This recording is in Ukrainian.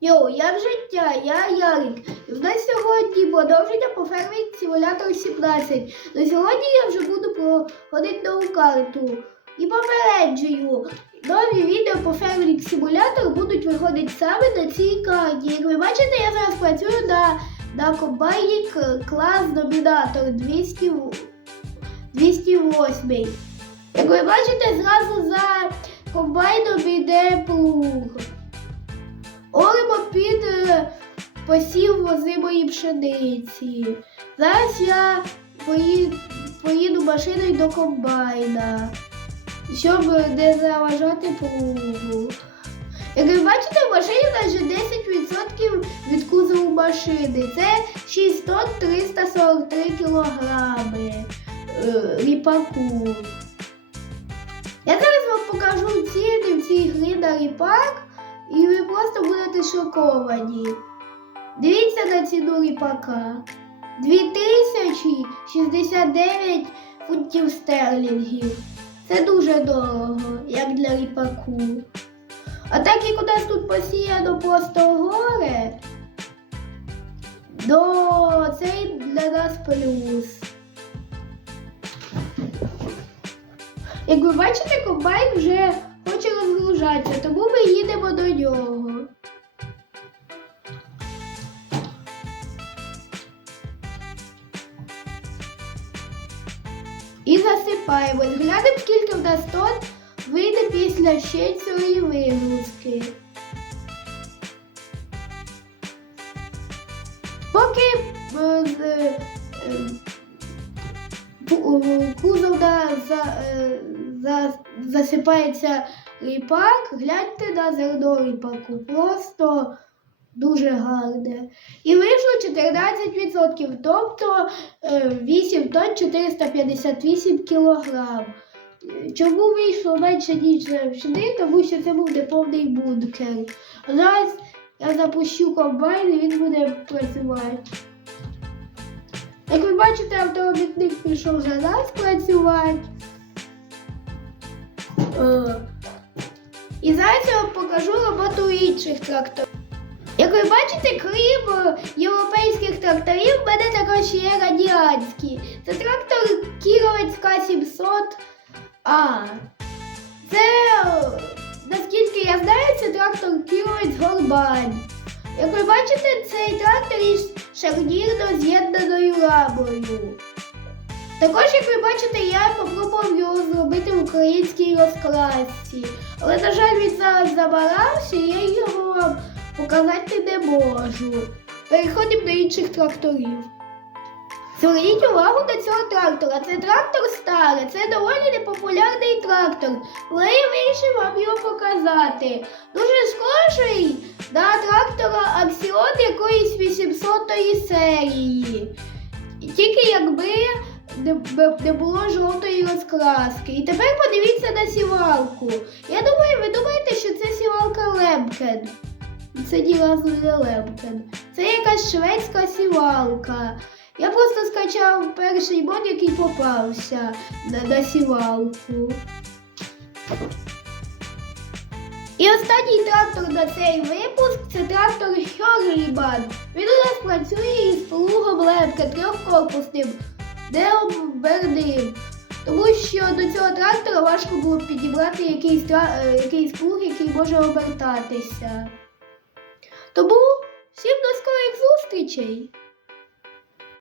Йоу, як життя, я Ярик. І в нас сьогодні продовження по фермі симулятор 17. На сьогодні я вже буду проходити нову карту. І попереджую, нові відео по фермі симулятор будуть виходити саме на цій карті. Як ви бачите, я зараз працюю на, на комбайні клас домінатор 200, 208. Як ви бачите, зразу за комбайном іде плуг. Олимо під е, посів возимої пшениці. Зараз я поїду, машиною до комбайна, щоб не заважати плугу. Як ви бачите, в машині навіть 10% від кузову машини. Це 6 тонн 343 кілограми е, ріпаку. Я зараз вам покажу ціни в цій грі на ріпак. І ви просто будете шоковані. Дивіться на ціну ріпака. 2069 фунтів стерлінгів. Це дуже дорого, як для ріпаку. А так як у нас тут посіяно просто горе, то це для нас плюс. Як ви бачите, комбайн вже хоче розгружатися, тому ми їдемо до нього. І засипаємо. Глянемо, скільки в нас тонн вийде після ще цієї вигрузки. Поки е, е, е, кузов за, за, засипається ріпак, гляньте на зерно ріпаку. Просто дуже гарне. І вийшло 14%, тобто е, 8 тонн 458 кілограм. Е, Чому вийшло менше ніж завжди? Тому що це був неповний бункер. Зараз я запущу комбайн і він буде працювати. Як ви бачите, автомобільник пішов за нас працювати. Е, І зараз я вам покажу роботу інших тракторів. Як ви бачите, крім е, європейських тракторів, в мене також є радіанські. Це трактор Кіровець К700А. Це, е, наскільки я знаю, це трактор Кіровець Горбань. Як ви бачите, цей трактор із шарнірно з'єднаною рамою. Також, як ви бачите, я попробував його зробити в українській розкрасці. Але, на жаль, він зараз забарався, і я його вам показати не можу. Переходимо до інших тракторів. Зверніть увагу на цього трактора. Це трактор старий, це доволі непопулярний трактор. Але я вирішив вам його показати. Дуже схожий на трактора Аксіон якоїсь 800 серії. Тільки якби б- не було жовтої розкраски. І тепер подивіться на сівалку. Я думаю, ви думаєте, що це сівалка Лемкен. Це разу не Лемкен. Це якась шведська сівалка. Я просто скачав перший мод, який попався на, на сівалку. І останній трактор на цей випуск це трактор Хьорлібан. Він у нас працює із плугом лемка трьохкорпусним, необерним. Тому що до цього трактора важко було підібрати якийсь, е, якийсь плуг, який може обертатися. Тому всім до скорих зустрічей!